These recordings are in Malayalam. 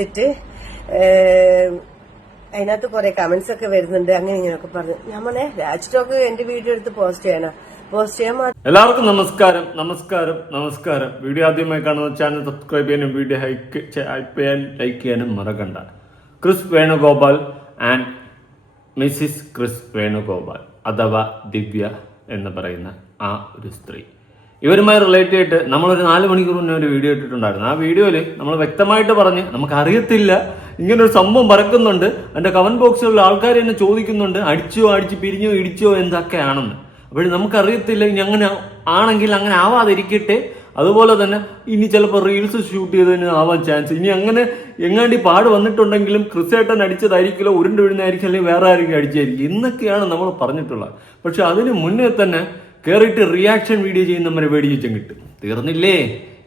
എടുത്തിട്ട് അതിനകത്ത് കുറെ കമന്റ്സ് ഒക്കെ വരുന്നുണ്ട്. അങ്ങനെ ഇങ്ങനെയൊക്കെ പറഞ്ഞു. ഞാൻ പറഞ്ഞേ രാജ് ടോക്ക് എന്റെ വീഡിയോ എടുത്ത് പോസ്റ്റ് ചെയ്യാൻ എല്ലാവർക്കും നമസ്കാരം. വീഡിയോ ആദ്യമായി കാണുന്ന ചാനൽ സബ്സ്ക്രൈബ് ചെയ്യാനും വീഡിയോ ലൈക്ക് ചെയ്യാനും മറക്കണ്ട. Chris Venugopal and Mrs Chris Venugopal അഥവാ ദിവ്യ എന്ന് പറയുന്ന ആ ഒരു സ്ത്രീ, ഇവരുമായി റിലേറ്റ് ചെയ്തിട്ട് നമ്മളൊരു 4 മണിക്കൂർ മുന്നേ ഒരു വീഡിയോ ഇട്ടിട്ടുണ്ടായിരുന്നു. ആ വീഡിയോയിൽ നമ്മൾ വ്യക്തമായിട്ട് പറഞ്ഞ് നമുക്കറിയത്തില്ല ഇങ്ങനൊരു സംഭവം പറക്കുന്നുണ്ട്, എൻ്റെ കമന്റ് ബോക്സിലുള്ള ആൾക്കാർ എന്നെ ചോദിക്കുന്നുണ്ട് അടിച്ച് പിരിഞ്ഞോ ഇടിച്ചോ എന്തൊക്കെയാണെന്ന്. അപ്പോഴും നമുക്കറിയത്തില്ല. ഇനി അങ്ങനെ ആണെങ്കിൽ അങ്ങനെ ആവാതിരിക്കട്ടെ. അതുപോലെ തന്നെ ഇനി ചിലപ്പോൾ റീൽസ് ഷൂട്ട് ചെയ്തതിന് ആവാൻ ചാൻസ്. ഇനി അങ്ങനെ എങ്ങാണ്ടി പാട് വന്നിട്ടുണ്ടെങ്കിലും ക്രിസേട്ടൻ അടിച്ചതായിരിക്കില്ല, ഉരുണ്ട് വീഴുന്നതായിരിക്കും, അല്ലെങ്കിൽ വേറെ ആരെങ്കിലും അടിച്ചായിരിക്കും എന്നൊക്കെയാണ് നമ്മൾ പറഞ്ഞിട്ടുള്ളത്. പക്ഷെ അതിന് മുന്നേ തന്നെ കയറിയിട്ട് റിയാക്ഷൻ വീഡിയോ ചെയ്യുന്നവരെ പേടിച്ചും കിട്ടും. തീർന്നില്ലേ?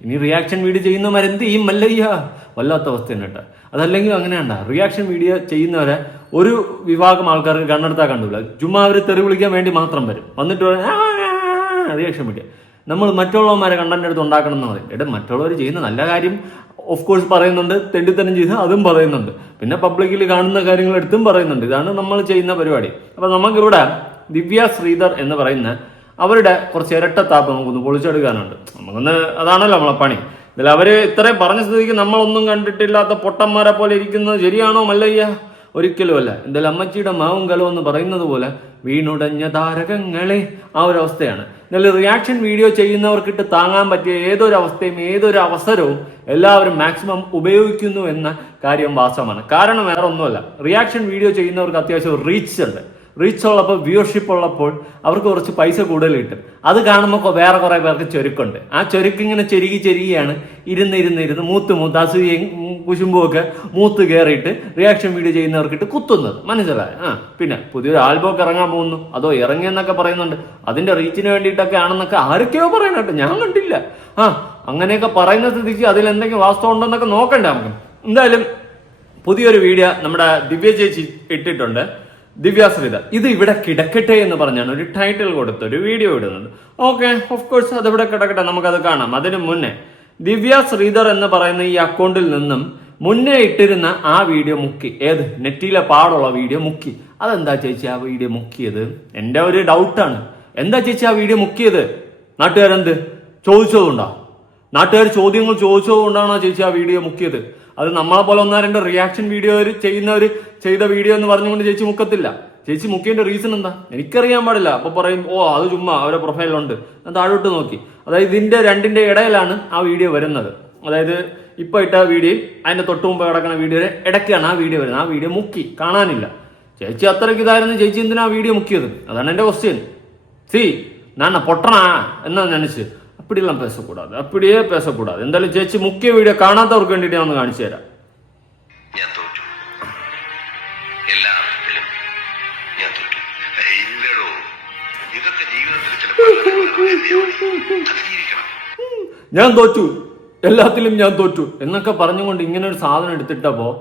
ഇനി റിയാക്ഷൻ വീഡിയോ ചെയ്യുന്നവരെന്ത് ചെയ്യും? മല്ലയ്യ വല്ലാത്ത അവസ്ഥ തന്നെ കേട്ടോ. അതല്ലെങ്കിൽ അങ്ങനെയണ്ട, റിയാക്ഷൻ വീഡിയോ ചെയ്യുന്നവരെ ഒരു വിഭാഗം ആൾക്കാർക്ക് കണ്ണെടുത്താൽ കണ്ടില്ല. ചുമ്മാ അവർ തെറി വിളിക്കാൻ വേണ്ടി മാത്രം വരും. വന്നിട്ട് റിയാക്ഷൻ വീഡിയോ. നമ്മൾ മറ്റുള്ളവന്മാരെ കണ്ടന്റ് എടുത്ത് ഉണ്ടാക്കണം എന്ന് പറയും. എടാ, മറ്റുള്ളവർ ചെയ്യുന്ന നല്ല കാര്യം ഓഫ് കോഴ്സ് പറയുന്നുണ്ട്, തെണ്ടിത്തരം ചെയ്ത് അതും പറയുന്നുണ്ട്, പിന്നെ പബ്ലിക്കിൽ കാണുന്ന കാര്യങ്ങൾ എടുത്തും പറയുന്നുണ്ട്. ഇതാണ് നമ്മൾ ചെയ്യുന്ന പരിപാടി. അപ്പൊ നമുക്കിവിടെ ദിവ്യ ശ്രീധർ എന്ന് പറയുന്ന അവരുടെ കുറച്ച് ഇരട്ടത്താപ്പ് നമുക്കൊന്ന് പൊളിച്ചെടുക്കാനുണ്ട്. അതാണല്ലോ നമ്മളെ പണി. ഇതിൽ അവര് ഇത്രയും പറഞ്ഞ സ്ഥിതിക്ക് നമ്മളൊന്നും കണ്ടിട്ടില്ലാത്ത പൊട്ടന്മാരെ പോലെ ഇരിക്കുന്നത് ശരിയാണോ? മല്ലയ്യ, ഒരിക്കലും അല്ല. എന്തായാലും അമ്മച്ചിയുടെ മാവും കലോ എന്ന് പറയുന്നത് പോലെ വീണുടഞ്ഞ താരകങ്ങളെ ആ ഒരു അവസ്ഥയാണ്. എന്നാലും റിയാക്ഷൻ വീഡിയോ ചെയ്യുന്നവർക്കിട്ട് താങ്ങാൻ പറ്റിയ ഏതൊരു അവസ്ഥയും ഏതൊരു അവസരവും എല്ലാവരും മാക്സിമം ഉപയോഗിക്കുന്നു എന്ന കാര്യം വാസ്തവമാണ്. കാരണം വേറെ ഒന്നുമല്ല, റിയാക്ഷൻ വീഡിയോ ചെയ്യുന്നവർക്ക് അത്യാവശ്യം റീച്ച് ഉണ്ട്. റീച്ച് ഉള്ളപ്പോൾ വ്യൂവർഷിപ്പ് ഉള്ളപ്പോൾ അവർക്ക് കുറച്ച് പൈസ കൂടുതൽ കിട്ടും. അത് കാണുമ്പോൾ വേറെ കുറെ പേർക്ക് ചൊരുക്കുണ്ട്. ആ ചൊരുക്ക് ഇങ്ങനെ ചെരുകിയാണ് ഇരുന്ന് മൂത്ത് അസൂയയും കുശുമ്പുമൊക്കെ മൂത്ത് കയറിയിട്ട് റിയാക്ഷൻ വീഡിയോ ചെയ്യുന്നവർക്കിട്ട് കുത്തുന്നത്. മനസ്സിലായി? പിന്നെ പുതിയൊരു ആൽബമൊക്കെ ഇറങ്ങാൻ പോകുന്നു, അതോ ഇറങ്ങിയെന്നൊക്കെ പറയുന്നുണ്ട്. അതിന്റെ റീച്ചിന് വേണ്ടിയിട്ടൊക്കെ ആണെന്നൊക്കെ ആരൊക്കെയോ പറയണട്ടോ, ഞാൻ കണ്ടില്ല. അങ്ങനെയൊക്കെ പറയുന്ന സ്ഥിതിക്ക് അതിൽ എന്തെങ്കിലും വാസ്തവം ഉണ്ടെന്നൊക്കെ നോക്കണ്ടേ നമുക്ക്. എന്തായാലും പുതിയൊരു വീഡിയോ നമ്മുടെ ദിവ്യ ചേച്ചി ഇട്ടിട്ടുണ്ട്, ദിവ്യ ശ്രീധർ. ഇത് ഇവിടെ കിടക്കട്ടെ എന്ന് പറഞ്ഞാണ് ഒരു ടൈറ്റിൽ കൊടുത്ത് ഒരു വീഡിയോ ഇടുന്നത്. ഓക്കെ, ഓഫ് കോഴ്സ് അതിവിടെ കിടക്കട്ടെ, നമുക്കത് കാണാം. അതിന് മുന്നേ ദിവ്യ ശ്രീധർ എന്ന് പറയുന്ന ഈ അക്കൗണ്ടിൽ നിന്നും മുന്നേ ഇട്ടിരുന്ന ആ വീഡിയോ മുക്കി. ഏത് നെറ്റിയിലെ പാടുള്ള വീഡിയോ മുക്കി. അതെന്താ ചേച്ചി ആ വീഡിയോ മുക്കിയത്? എൻ്റെ ഒരു ഡൗട്ടാണ്. എന്താ ചേച്ചി ആ വീഡിയോ മുക്കിയത്? നാട്ടുകാരെന്ത് ചോദിച്ചതുകൊണ്ടോ? നാട്ടുകാർ ചോദ്യങ്ങൾ ചോദിച്ചതുകൊണ്ടാണോ ചേച്ചി ആ വീഡിയോ മുക്കിയത്? അത് നമ്മളെ പോലെ 1-2 റിയാക്ഷൻ വീഡിയോ ചെയ്യുന്നവർ ചെയ്ത വീഡിയോ എന്ന് പറഞ്ഞുകൊണ്ട് ചേച്ചി മുക്കത്തില്ല. ചേച്ചി മുക്കിയതിന്റെ റീസൺ എന്താ എനിക്കറിയാൻ പാടില്ല. അപ്പൊ പറയും, ഓ അത് ചുമ്മാ അവരുടെ പ്രൊഫൈലുണ്ട്. ഞാൻ താഴോട്ട് നോക്കി. അതായത് ഇതിന്റെ രണ്ടിന്റെ ഇടയിലാണ് ആ വീഡിയോ വരുന്നത്. അതായത് ഇപ്പൊ ഇട്ട വീഡിയോ അതിന്റെ തൊട്ട് മുമ്പ് കിടക്കുന്ന വീഡിയോയുടെ ഇടയ്ക്കാണ് ആ വീഡിയോ വരുന്നത്. ആ വീഡിയോ മുക്കി, കാണാനില്ല. ചേച്ചി അത്രയ്ക്ക് ഇതായിരുന്നു, ചേച്ചി എന്തിനാ ആ വീഡിയോ മുക്കിയത്? അതാണ് എന്റെ ക്വസ്റ്റ്യൻ. ഞാൻ പൊട്ടണാ എന്നാ നനച്ച് അപ്പടിയെല്ലാം പേസക്കൂടാതെ, അപ്പടിയേ പേസക്കൂടാതെ. എന്തായാലും ചേച്ചി മുക്കിയ വീഡിയോ കാണാത്തവർക്ക് വേണ്ടിയിട്ട് ഞാൻ ഒന്ന് കാണിച്ചു തരാം. ഞാൻ തോറ്റു, എല്ലാ അർത്ഥത്തിലും ഞാൻ തോറ്റു. ഇല്ലടോ, ഇതൊക്കെ ജീവിതത്തിൽ ഞാൻ തോറ്റു, എല്ലാത്തിലും ഞാൻ തോറ്റു എന്നൊക്കെ പറഞ്ഞുകൊണ്ട് ഇങ്ങനെ ഒരു സാധനം എടുത്തിട്ടപ്പോ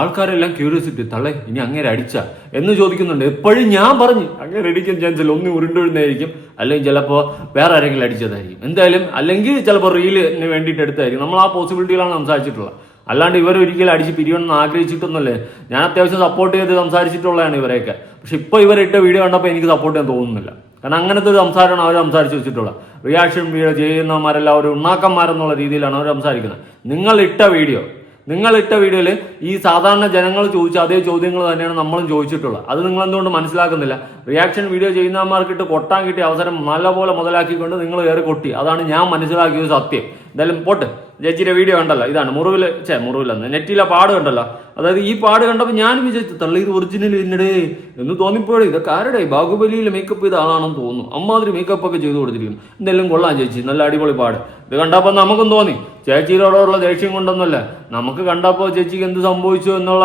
ആൾക്കാരെല്ലാം ക്യൂരിയോസിറ്റി, തള്ളേ ഇനി അങ്ങനെ അടിച്ച എന്ന് ചോദിക്കുന്നുണ്ട്. എപ്പോഴും ഞാൻ പറഞ്ഞു അങ്ങനെ അടിക്കാൻ ചാൻസ് ഇല്ല. ഒന്ന് ഉരുണ്ടുവിടുന്നതായിരിക്കും, അല്ലെങ്കിൽ ചിലപ്പോൾ വേറെ ആരെങ്കിലും അടിച്ചതായിരിക്കും. എന്തായാലും അല്ലെങ്കിൽ ചിലപ്പോൾ റീലിന് വേണ്ടിയിട്ട് എടുത്തായിരിക്കും. നമ്മൾ ആ പോസിബിലിറ്റികളാണ് സംസാരിച്ചിട്ടുള്ളത്. അല്ലാണ്ട് ഇവരൊരിക്കലും അടിച്ച് പിരിയണമെന്ന് ആഗ്രഹിച്ചിട്ടൊന്നുമല്ലേ. ഞാൻ അത്യാവശ്യം സപ്പോർട്ട് ചെയ്ത് സംസാരിച്ചിട്ടുള്ളതാണ് ഇവരെയൊക്കെ. പക്ഷെ ഇപ്പോൾ ഇവരിട്ട വീഡിയോ കണ്ടപ്പോൾ എനിക്ക് സപ്പോർട്ട് ചെയ്യാൻ തോന്നുന്നില്ല. കാരണം അങ്ങനത്തെ ഒരു സംസാരമാണ് അവർ സംസാരിച്ച് വെച്ചിട്ടുള്ളത്. റിയാക്ഷൻ വീഡിയോ ചെയ്യുന്നവന്മാരെല്ലാം ഒരു ഉണ്ണാക്കന്മാരെന്നുള്ള രീതിയിലാണ് അവർ സംസാരിക്കുന്നത്. നിങ്ങളിട്ട വീഡിയോയിൽ ഈ സാധാരണ ജനങ്ങൾ ചോദിച്ച അതേ ചോദ്യങ്ങൾ തന്നെയാണ് നമ്മളും ചോദിച്ചിട്ടുള്ളത്. അത് നിങ്ങൾ എന്തുകൊണ്ട് മനസ്സിലാക്കുന്നില്ല? റിയാക്ഷൻ വീഡിയോ ചെയ്യുന്നവന്മാർക്കിട്ട് കൊട്ടാൻ കിട്ടിയ അവസരം നല്ലപോലെ മുതലാക്കിക്കൊണ്ട് നിങ്ങൾ കയറി കൊട്ടി. അതാണ് ഞാൻ മനസ്സിലാക്കിയ സത്യം. എന്തായാലും പോട്ട്, ചേച്ചിയുടെ വീഡിയോ കണ്ടല്ലോ. ഇതാണ് മുറിവിലെന്ന് നെറ്റിയിലെ പാട് കണ്ടല്ലോ. അതായത് ഈ പാട് കണ്ടപ്പോൾ ഞാൻ വിചാരിച്ചു, തള്ളി ഇത് ഒറിജിനൽ എന്നടേ എന്ന് തോന്നിപ്പോഴേ. ഇതൊക്കെ ആരുടെ ബാഹുബലിയിൽ മേക്കപ്പ് ചെയ്ത ആളാണെന്ന് തോന്നുന്നു. അമ്മാതിരി മേക്കപ്പ് ഒക്കെ ചെയ്തു കൊടുത്തിരിക്കുന്നു. എന്തായാലും കൊള്ളാം ചേച്ചി, നല്ല അടിപൊളി പാട്. ഇത് കണ്ടപ്പോൾ നമുക്കും തോന്നി. ചേച്ചിയോടുള്ള ദേഷ്യം കൊണ്ടൊന്നുമല്ല, നമുക്ക് കണ്ടപ്പോൾ ചേച്ചിക്ക് എന്ത് സംഭവിച്ചു എന്നുള്ള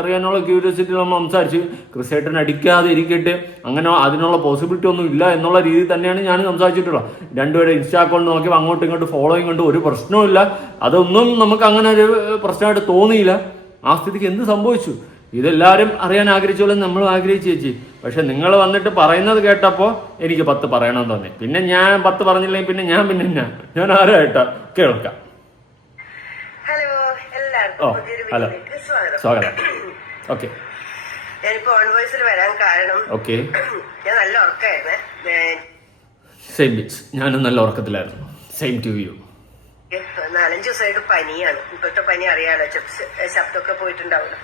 അറിയാനുള്ള ക്യൂരിയോസിറ്റി നമ്മൾ സംസാരിച്ച്. ക്രിസേട്ടൻ അടിക്കാതെ ഇരിക്കട്ടെ, അങ്ങനെ അതിനുള്ള പോസിബിലിറ്റി ഒന്നും ഇല്ല എന്നുള്ള രീതിയിൽ തന്നെയാണ് ഞാൻ സംസാരിച്ചിട്ടുള്ളത്. രണ്ടുപേരെ ഇൻസ്റ്റാ അക്കൗണ്ട് നോക്കിയപ്പോൾ അങ്ങോട്ടും ഇങ്ങോട്ടും ഫോളോയിങ് കൊണ്ട് ഒരു പ്രശ്നവുമില്ല. അതൊന്നും നമുക്ക് അങ്ങനെ ഒരു പ്രശ്നമായിട്ട് തോന്നിയില്ല. ആ സ്ഥിതിക്ക് എന്ത് സംഭവിച്ചു? ഇതെല്ലാവരും അറിയാൻ ആഗ്രഹിച്ചോളൂ, നമ്മളും ആഗ്രഹിച്ചു ചേച്ചി. പക്ഷെ നിങ്ങൾ വന്നിട്ട് പറയുന്നത് കേട്ടപ്പോൾ എനിക്ക് 10 പറയണമെന്ന് തോന്നി. പിന്നെ ഞാൻ 10 പറഞ്ഞില്ലെങ്കിൽ പിന്നെ ഞാൻ ആരായിട്ടാ കേൾക്കാം. ഹലോ, എല്ലാവർക്കും ഓ പുതിയൊരു ഹലോ വീഡിയോയിലേക്ക് സ്വാഗതം. സ്വാഗതം. ഓക്കെ ഞാനിപ്പോ ഓൺ വോയിസിൽ വരാൻ കാരണം ഓക്കെ. ഞാൻ നല്ല ഉറക്കായിരുന്നേ. സെയിം ബിച്ച്, ഞാനും നല്ല ഉറക്കത്തിലായിരുന്നു. Same to you. 4-5 ദിവസമായിട്ട് പനിയാണ്. ഇപ്പോഴത്തെ പനി അറിയാലോ, ശബ്ദമൊക്കെ പോയിട്ടുണ്ടാവില്ല.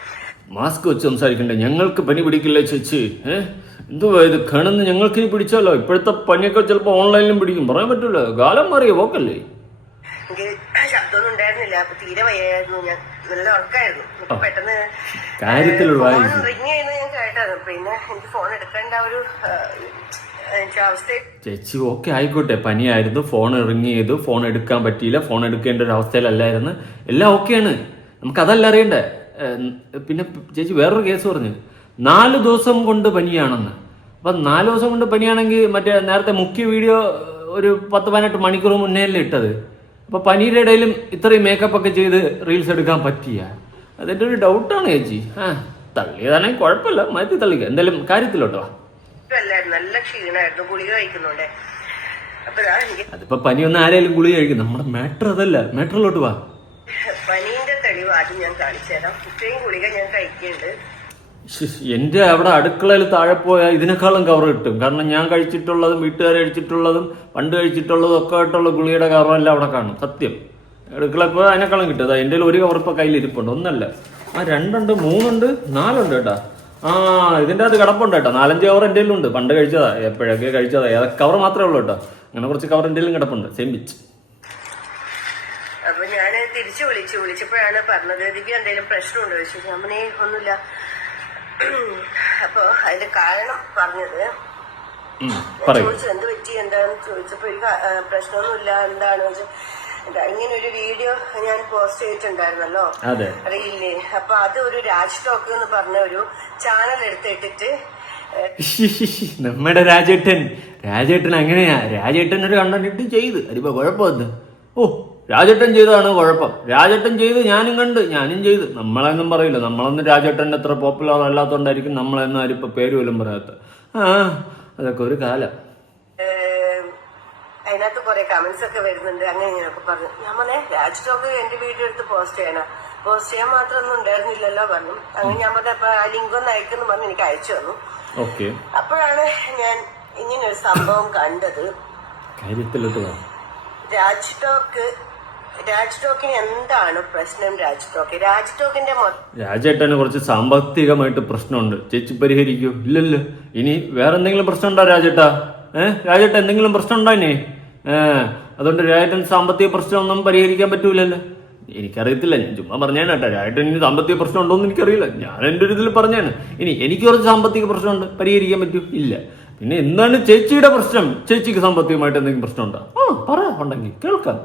മാസ്ക് വെച്ച് സംസാരിക്കണ്ടേ? ഞങ്ങൾക്ക് പനി പിടിക്കില്ല ചേച്ചി. എന്തുവാ ഇത് കിണന്ന് ഞങ്ങൾക്ക് ഇനി പിടിച്ചാലോ? ഇപ്പോഴത്തെ പനിയൊക്കെ ചിലപ്പോൾ ഓൺലൈനിലും പിടിക്കും, പറയാൻ പറ്റൂല. കാലം മാറിയ പോക്കല്ലേ. എനിക്ക് ശബ്ദമൊന്നും ഉണ്ടായിരുന്നില്ല, അപ്പൊ തീരെ വയ്യായിരുന്നു. ഞാൻ നല്ല ഉറക്കായിരുന്നു. പെട്ടെന്ന് കാര്യത്തിലുള്ള ഫോൺ റിങ് ചെയ്യുന്നത് ഞാൻ കേട്ടായിരുന്നു. പിന്നെ എനിക്ക് ഫോൺ എടുക്കേണ്ട ഒരു അവസ്ഥ. ചേച്ചി ഓക്കെ ആയിക്കോട്ടെ, പനിയായിരുന്നു, ഫോൺ റിങ് ചെയ്തു, ഫോൺ എടുക്കാൻ പറ്റിയില്ല, ഫോൺ എടുക്കേണ്ട ഒരു അവസ്ഥയിലല്ലായിരുന്നു. എല്ലാം ഓക്കെയാണ്, നമുക്കതല്ല അറിയണ്ടേ. പിന്നെ ചേച്ചി വേറൊരു കേസ് പറഞ്ഞു, 4 ദിവസം കൊണ്ട് പനിയാണെന്ന്. അപ്പം 4 ദിവസം കൊണ്ട് പനിയാണെങ്കിൽ മറ്റേ നേരത്തെ മുഖ്യ വീഡിയോ ഒരു 10-18 മണിക്കൂർ മുന്നേ അല്ലേ ഇട്ടത്. അപ്പൊ പനിയുടെ ഇടയിലും ഇത്രയും മേക്കപ്പ് ഒക്കെ ചെയ്ത് റീൽസ് എടുക്കാൻ പറ്റിയ? അതിന്റെ ഒരു ഡൗട്ടാണ് ചേച്ചി. തള്ളിയതാണെങ്കിൽ കുഴപ്പമില്ല, മാറ്റി തള്ളിക്കുക. എന്തായാലും കാര്യത്തിലോട്ടോ. നല്ല ക്ഷീണമായിരുന്നു, ഗുളിക കഴിക്കുന്നുണ്ട്. അപ്പൊ അതിപ്പോ പനി ഒന്നും ആരെങ്കിലും ഗുളിക കഴിക്കും. നമ്മുടെ മാറ്റർ അതല്ല, മാറ്ററിലോട്ട് വാ. പനീന്റെ തെളിവ് ആദ്യം ഞാൻ കാണിച്ചു തരാം. ഇത്രയും ഗുളിക ഞാൻ കഴിക്കുന്നുണ്ട്. എന്റെ അവിടെ അടുക്കളയിൽ താഴെ പോയാൽ ഇതിനേക്കാളും കവർ കിട്ടും. കാരണം ഞാൻ കഴിച്ചിട്ടുള്ളതും വീട്ടുകാർ കഴിച്ചിട്ടുള്ളതും പണ്ട് കഴിച്ചിട്ടുള്ളതും ഒക്കെ ആയിട്ടുള്ള ഗുളിയുടെ കവറെല്ലാം അവിടെ കാണും. സത്യം, അടുക്കള ഇപ്പോൾ അതിനേക്കാളും കിട്ടും. അതാ എൻ്റെ ഒരു കവർ ഇപ്പോൾ കയ്യിലിരിപ്പുണ്ട്. ഒന്നല്ല, 2 ഉണ്ട്, 3 ഉണ്ട്, 4 ഉണ്ട് കേട്ടാ. ഇതിൻ്റെ അത് കിടപ്പുണ്ട് കേട്ടോ. 4-5 കവർ എൻ്റെ ഉണ്ട്, പണ്ട് കഴിച്ചതാ, എപ്പോഴൊക്കെ കഴിച്ചതാ. ഏതൊക്കെ കവർ മാത്രമേ ഉള്ളൂ കേട്ടോ. അങ്ങനെ കുറച്ച് കവർ എൻ്റെ കിടപ്പുണ്ട്. Same bitch. അപ്പൊ ഞാൻ തിരിച്ചു വിളിച്ചപ്പോഴാണ് പറഞ്ഞത്, ദിവ്യ എന്തെങ്കിലും പ്രശ്നമുണ്ടോ ചോദിച്ചു. അമ്മനെ ഒന്നുമില്ല. അപ്പൊ അതിന്റെ കാരണം പറഞ്ഞത്, ചോദിച്ചു എന്ത് പറ്റി എന്താന്ന് ചോദിച്ചപ്പോ പ്രശ്നമൊന്നുമില്ല, എന്താണെന്ന് വെച്ചാൽ ഇങ്ങനെ ഒരു വീഡിയോ ഞാൻ പോസ്റ്റ് ചെയ്തിട്ടുണ്ടായിരുന്നല്ലോ അറിയില്ലേ. അപ്പൊ അത് ഒരു രാജ് ടോക്ക് എന്ന് പറഞ്ഞ ഒരു ചാനൽ എടുത്തിട്ടിട്ട് നമ്മുടെ രാജേട്ടൻ അങ്ങനെയാ. രാജേട്ടൻ ഒരു കണ്ടിട്ട് ചെയ്ത് അതിപ്പോ കുഴപ്പമെന്ന്. രാജേട്ടൻ ചെയ്തതാണ് കുഴപ്പം. രാജേട്ടൻ ചെയ്ത് ഞാനും കണ്ട്, ഞാനും ചെയ്ത്. നമ്മളെന്നും പറയില്ല, നമ്മളൊന്നും രാജേട്ടൻ്റെ അത്ര പോപ്പുലർ അല്ലാത്തോണ്ടായിരിക്കും നമ്മളെന്നും ആരിപ്പോ പേര് പോലും പറയാത്ത. അതൊക്കെ ഒരു കാലം. അതിനകത്ത് കുറെ കമന്റ്സ് ഒക്കെ വരുന്നുണ്ട്, അങ്ങനെ ഇങ്ങനെയൊക്കെ പറഞ്ഞു. ഞാൻ പറഞ്ഞേ രാജ് ടോക്ക് എന്റെ വീഡിയോ എടുത്ത് പോസ്റ്റ് ചെയ്യാൻ മാത്രമൊന്നും ഉണ്ടായിരുന്നില്ലല്ലോ പറഞ്ഞു. അങ്ങനെ ഞാൻ പറഞ്ഞ അപ്പൊ ആ ലിങ്ക് ഒന്ന് അയക്കുന്നു പറഞ്ഞ് എനിക്ക് അയച്ചു തന്നു. അപ്പോഴാണ് ഞാൻ ഇങ്ങനൊരു സംഭവം കണ്ടത്. രാജ് ടോക്കിന് എന്താണ് പ്രശ്നം? രാജ് ടോക്കിന്റെ രാജേട്ടന് കുറച്ച് സാമ്പത്തികമായിട്ട് പ്രശ്നമുണ്ട്. ചേച്ചി പരിഹരിക്കൂ? ഇല്ലല്ലോ. ഇനി വേറെ എന്തെങ്കിലും പ്രശ്നം ഉണ്ടോ രാജേട്ടാ? രാജേട്ട എന്തെങ്കിലും പ്രശ്നം ഉണ്ടോ ഇനി? അതുകൊണ്ട് രാജേട്ടൻ സാമ്പത്തിക പ്രശ്നമൊന്നും പരിഹരിക്കാൻ പറ്റൂലല്ലോ. എനിക്കറിയത്തില്ല, ഞാൻ ചുമ്മാ പറഞ്ഞാണ് കേട്ടോ. രാജേട്ടൻ ഇനി സാമ്പത്തിക പ്രശ്നം ഉണ്ടോ എന്ന് എനിക്കറിയില്ല. ഞാൻ എൻ്റെ ഒരു ഇതിൽ പറഞ്ഞാണ്. ഇനി എനിക്ക് കുറച്ച് സാമ്പത്തിക പ്രശ്നമുണ്ട്, പരിഹരിക്കാൻ പറ്റൂ? ഇല്ല. പിന്നെ എന്താണ് ചേച്ചിയുടെ പ്രശ്നം? ചേച്ചിക്ക് സാമ്പത്തികമായിട്ട് എന്തെങ്കിലും പ്രശ്നമുണ്ടോ? പറ, ഉണ്ടെങ്കിൽ കേൾക്കാം.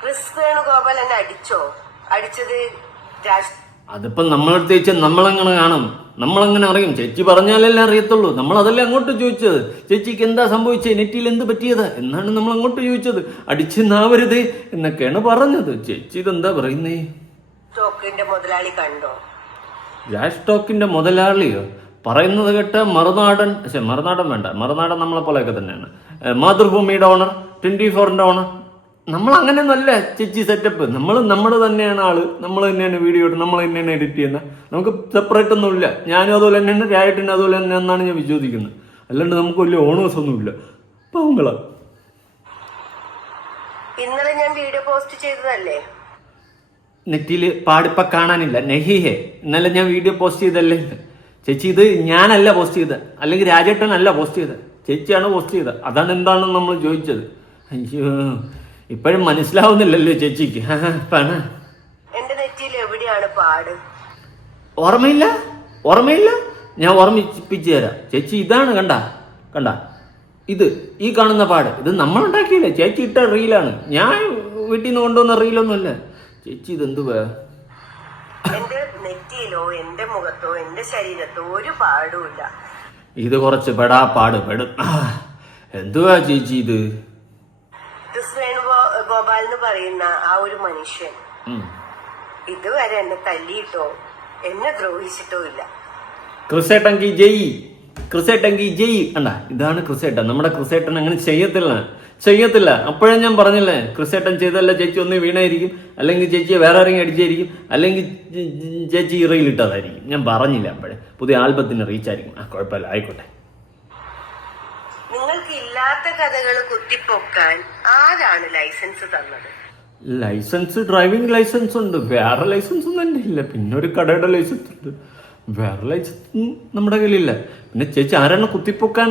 ക്രിസ് വേണുഗോപാൽ എന്നെ അടിച്ചത് അതിപ്പോ നമ്മളടുത്ത് ചോദിച്ചാൽ നമ്മളെങ്ങനെ കാണും, നമ്മളെങ്ങനെ അറിയും? ചേച്ചി പറഞ്ഞാലല്ലേ അറിയത്തുള്ളൂ. നമ്മൾ അതല്ലേ അങ്ങോട്ട് ചോദിച്ചത്. ചേച്ചിക്ക് എന്താ സംഭവിച്ചത്, നെറ്റിയിൽ എന്ത് പറ്റിയത് എന്നാണ് നമ്മൾ അങ്ങോട്ട് ചോദിച്ചത്. അടിച്ചെന്നാവരുത് എന്നൊക്കെയാണ് പറഞ്ഞത്. ചേച്ചി ഇതെന്താ പറയുന്നേ? മുതലാളി കണ്ടോ? രാജ് ടോക്കിന്റെ മുതലാളിയോ? പറയുന്നത് കേട്ട മറുനാടൻ വേണ്ട, മറുനാടൻ നമ്മളെ പോലെയൊക്കെ തന്നെയാണ്. മാതൃഭൂമിയുടെ ഓണർ, 24ന്റെ ഓണർ. നമ്മൾ അങ്ങനെയൊന്നല്ല ചേച്ചി സെറ്റപ്പ്. നമ്മൾ തന്നെയാണ് ആള്, നമ്മൾ തന്നെയാണ് വീഡിയോ ഇട്ട്, നമ്മൾ തന്നെയാണ് എഡിറ്റ് ചെയ്യുന്നത്. നമുക്ക് സെപ്പറേറ്റ് ഒന്നുമില്ല. ഞാനും അതുപോലെ തന്നെയാണ്, രാജേട്ടനും അതുപോലെ തന്നെ എന്നാണ് ഞാൻ വിശ്വസിക്കുന്നത്. അല്ലാണ്ട് നമുക്ക് വലിയ ഓണേഴ്സ് ഒന്നുമില്ല. പാവങ്ങളാ. ഇന്നലെ ഞാൻ വീഡിയോ പോസ്റ്റ് ചെയ്തതല്ലേ? നെറ്റില് പാടിപ്പ കാണാനില്ല. നെഹിഹേ, ഇന്നലെ ഞാൻ വീഡിയോ പോസ്റ്റ് ചെയ്തല്ലേ ചേച്ചി. ഇത് ഞാനല്ല പോസ്റ്റ് ചെയ്തത്, അല്ലെങ്കിൽ രാജേട്ടനല്ല പോസ്റ്റ് ചെയ്തത്, ചേച്ചിയാണ് പോസ്റ്റ് ചെയ്തത്. അതാണ് എന്താണെന്ന് നമ്മൾ ചോദിച്ചത്. അയ്യോ, ഇപ്പോഴും മനസ്സിലാവുന്നില്ലല്ലോ ചേച്ചിക്ക്. എന്റെ നെറ്റിയിൽ എവിടെയാണ് പാട്? ഓർമ്മയില്ല. ഞാൻ ഓർമ്മിപ്പിച്ചു തരാം ചേച്ചി. ഇതാണ് കണ്ട ഇത്, ഈ കാണുന്ന പാട്, ഇത് നമ്മൾ ഉണ്ടാക്കിയില്ല. ചേച്ചി ഇട്ട റീലാണ്. ഞാൻ വീട്ടിൽ നിന്ന് കൊണ്ടുവന്ന റീലൊന്നുമല്ല ചേച്ചി. ഇതെന്തുവാ? എന്റെ നെറ്റിയിലോ എന്റെ മുഖത്തോ എന്റെ ശരീരത്തോ ഒരു പാടുമില്ല. ഇത് കുറച്ച് പെടും. എന്തുവാ ചേച്ചി ഇത്? ക്രിസ് വേണുഗോപാൽ എന്ന് പറയുന്ന ആ ഒരു മനുഷ്യൻ ഇതുവരെ എന്നെ തല്ലിയിട്ടോ എന്നെ ദ്രോഹിച്ചിട്ടോ ഇല്ല. ക്രിസേട്ടൻ ജയ്. അണ്ട, ഇതാണ് ക്രിസേട്ടൻ. നമ്മുടെ ക്രിസേട്ടൻ അങ്ങനെ ചെയ്യത്തില്ല. ചെയ്യത്തില്ല. അപ്പോഴേ ഞാൻ പറഞ്ഞില്ലേ, ക്രിസേട്ടൻ ചെയ്തല്ല ചേച്ചി ഒന്ന് വീണായിരിക്കും, അല്ലെങ്കിൽ ചേച്ചിയെ വേറെ ആരെങ്കിലും അടിച്ചായിരിക്കും, അല്ലെങ്കിൽ ചേച്ചി ഇറയിലിട്ടതായിരിക്കും. ഞാൻ പറഞ്ഞില്ല അപ്പോഴേ. പുതിയ ആൽബത്തിന് റീച്ച് ആയിരിക്കും. കുഴപ്പമില്ല, ആയിക്കോട്ടെ. നിങ്ങൾക്ക് ഇല്ലാത്ത കഥകൾ കുത്തിപ്പൊക്കാൻ ആരാണ് ലൈസൻസ് തന്നത്? ലൈസൻസ്, ഡ്രൈവിംഗ് ലൈസൻസ് ഉണ്ട്, വേറെ ലൈസൻസ് ഒന്നും എൻ്റെ ഇല്ല. പിന്നെ ഒരു കടയുടെ ലൈസൻസ് ഉണ്ട്, വേറെ ലൈസൻസ് നമ്മുടെ കയ്യിലില്ല. പിന്നെ ചേച്ചി ആരാണ് കുത്തിപ്പൊക്കാൻ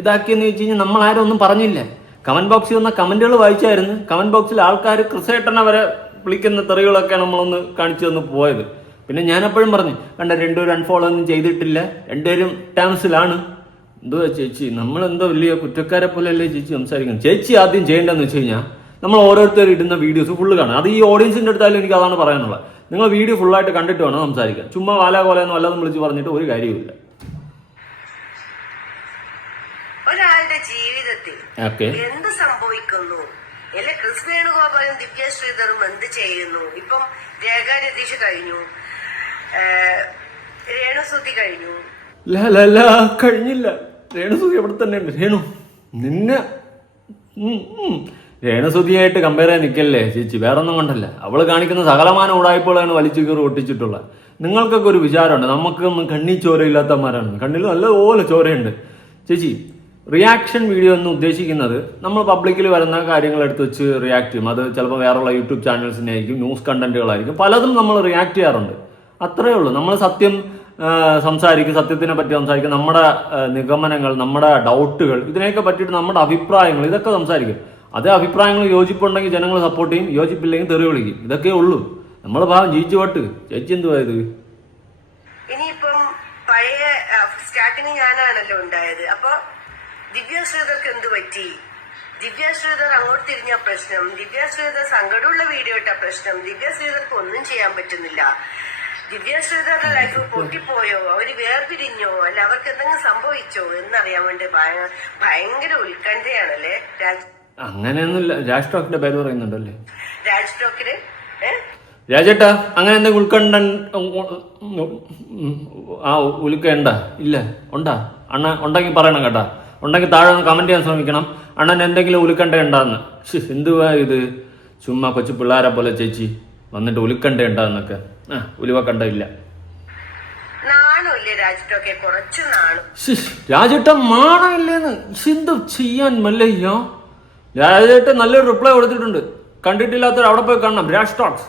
ഇതാക്കിയെന്ന് ചോദിച്ചു കഴിഞ്ഞാൽ നമ്മൾ ആരും ഒന്നും പറഞ്ഞില്ല. കമന്റ് ബോക്സിൽ വന്ന കമന്റുകൾ വായിച്ചായിരുന്നു. കമന്റ് ബോക്സിൽ ആൾക്കാർ ക്രിസേട്ടനെ വരെ വിളിക്കുന്ന തെറികളൊക്കെ നമ്മളൊന്ന് കാണിച്ചു തന്ന് പോയത്. പിന്നെ ഞാൻ എപ്പോഴും പറഞ്ഞു, കണ്ട രണ്ടുപേരും അൺഫോളോ ഒന്നും ചെയ്തിട്ടില്ല, രണ്ടുപേരും ടേംസിലാണ്. എന്തുവാ ചേച്ചി, നമ്മളെന്തോ വലിയ കുറ്റക്കാരെ പോലെ അല്ലേ ചേച്ചി സംസാരിക്കണം. ചേച്ചി ആദ്യം ചെയ്യേണ്ടതെന്ന് വെച്ച് കഴിഞ്ഞാൽ നമ്മൾ ഓരോരുത്തർ ഇടുന്ന വീഡിയോസ് ഫുള്ള് കാണാം. അത് ഈ ഓഡിയൻസിന്റെ അടുത്തായാലും എനിക്ക് അതാണ് പറയാനുള്ളത്. നിങ്ങൾ വീഡിയോ ഫുള്ളായിട്ട് കണ്ടിട്ട് വേണം സംസാരിക്കാൻ. ചുമ്മാ വാലാകോലെന്ന് വല്ലതും വിളിച്ച് പറഞ്ഞിട്ട് ഒരു കാര്യവുമില്ല. ഒരാളുടെ ജീവിതത്തിൽ എന്ത് സംഭവിക്കുന്നു, അല്ലെ ക്രിസ് വേണുഗോപാലും ദിവ്യ ശ്രീധറും എന്ത് ചെയ്യുന്നു? ഇപ്പം രേഖ രതീഷ് കഴിഞ്ഞു, രേണുസുതി കഴിഞ്ഞു. കഴിഞ്ഞില്ല. രേണുസുതി എവിടെ തന്നെ ഉണ്ട്. നിന്നെ രേണുസുതിയായിട്ട് കമ്പയർ ചെയ്യാൻ നിൽക്കല്ലേ ചേച്ചി, വേറെ ഒന്നും കൊണ്ടല്ല. അവള് കാണിക്കുന്ന സകലമാന ഉടായ്പകളാണ് വലിച്ചു കയറി ഒട്ടിച്ചിട്ടുള്ളത്. നിങ്ങൾക്കൊക്കെ ഒരു വിചാരമുണ്ട്, നമുക്കൊന്നും കണ്ണി ചോരയില്ലാത്തമാരാണ്. കണ്ണിൽ നല്ലപോലെ ചോരയുണ്ട്. ചേച്ചി, റിയാക്ഷൻ വീഡിയോ എന്ന് ഉദ്ദേശിക്കുന്നത് നമ്മൾ പബ്ലിക്കിൽ വരുന്ന കാര്യങ്ങൾ എടുത്ത് വെച്ച് റിയാക്ട് ചെയ്യും. അത് ചിലപ്പോൾ വേറെയുള്ള യൂട്യൂബ് ചാനൽസിനെ ആയിരിക്കും, ന്യൂസ് കണ്ടന്റുകളായിരിക്കും, പലതും നമ്മൾ റിയാക്ട് ചെയ്യാറുണ്ട്. അത്രേ ഉള്ളൂ. നമ്മൾ സത്യം സംസാരിക്കും, സത്യത്തിനെ പറ്റി സംസാരിക്കും, നമ്മുടെ നിഗമനങ്ങൾ, നമ്മുടെ ഡൗട്ടുകൾ, ഇതിനെയൊക്കെ പറ്റിയിട്ട് നമ്മുടെ അഭിപ്രായങ്ങൾ, ഇതൊക്കെ സംസാരിക്കും. അതേ അഭിപ്രായങ്ങൾ യോജിപ്പുണ്ടെങ്കിൽ ജനങ്ങൾ സപ്പോർട്ട് ചെയ്യും, യോജിപ്പില്ലെങ്കിൽ തെറി വിളിക്കും. ഇതൊക്കെ ഉള്ളൂ. നമ്മൾ ഭാവം ജീവിച്ചു പോട്ട്. ചേച്ചി എന്തുവാ ഇത്? ഇനിയിപ്പം പഴയ സ്റ്റാർട്ടിങ് ഞാനാണല്ലോ ഉണ്ടായത്. അപ്പൊ ദിവ്യ ശ്രീധർക്ക് എന്ത് പറ്റി? ദിവ്യ ശ്രീധർ അങ്ങോട്ട് തിരിഞ്ഞ പ്രശ്നം, ദിവ്യ ശ്രീധർ സങ്കടമുള്ള വീഡിയോ ഇട്ട പ്രശ്നം, ദിവ്യ ശ്രീധർക്ക് ഒന്നും ചെയ്യാൻ പറ്റുന്നില്ല. ദിവ്യ ശ്രീധറുടെ ലൈഫ് പൊട്ടിപ്പോയോ, അവര് വേർപിരിഞ്ഞോ, അല്ല അവർക്ക് എന്തെങ്കിലും സംഭവിച്ചോ എന്നറിയാൻ വേണ്ടി ഭയങ്കര ഉത്കണ്ഠയാണല്ലേ രാജ്. അങ്ങനെയൊന്നുമില്ല. രാജ് ടോക്കിന്റെ പേര് പറയുന്നുണ്ടല്ലേ? രാജ് ടോക്കിന് രാജേട്ടാ അങ്ങനെ എന്തെങ്കിലും ഉൾക്കണ്ട ഉൽക്കണ്ട ഇല്ല? ഉണ്ടാ അണ്ണ? ഉണ്ടെങ്കിൽ പറയണം കേട്ടാ. ഉണ്ടെങ്കിൽ താഴെ ഒന്ന് കമന്റ് ചെയ്യാൻ ശ്രമിക്കണം. അണ്ണൻ എന്തെങ്കിലും ഉൽക്കണ്ട ഉണ്ടാന്ന്. എന്തുവാ ഇത്? ചുമ്മാ കൊച്ചു പിള്ളേരെ പോലെ ചേച്ചി വന്നിട്ട് ഉൽക്കണ്ട ഉണ്ടാന്നൊക്കെ. ഉലുവ കണ്ട ഇല്ല. രാജേട്ടൻ മാണമില്ലേന്ന് എന്ത് ചെയ്യാൻ മല്ലയ്യ? രാജേട്ടൻ നല്ലൊരു റിപ്ലൈ കൊടുത്തിട്ടുണ്ട്. കണ്ടിട്ടില്ലാത്തവർ അവിടെ പോയി കാണണം. രാജ് ടോക്സ്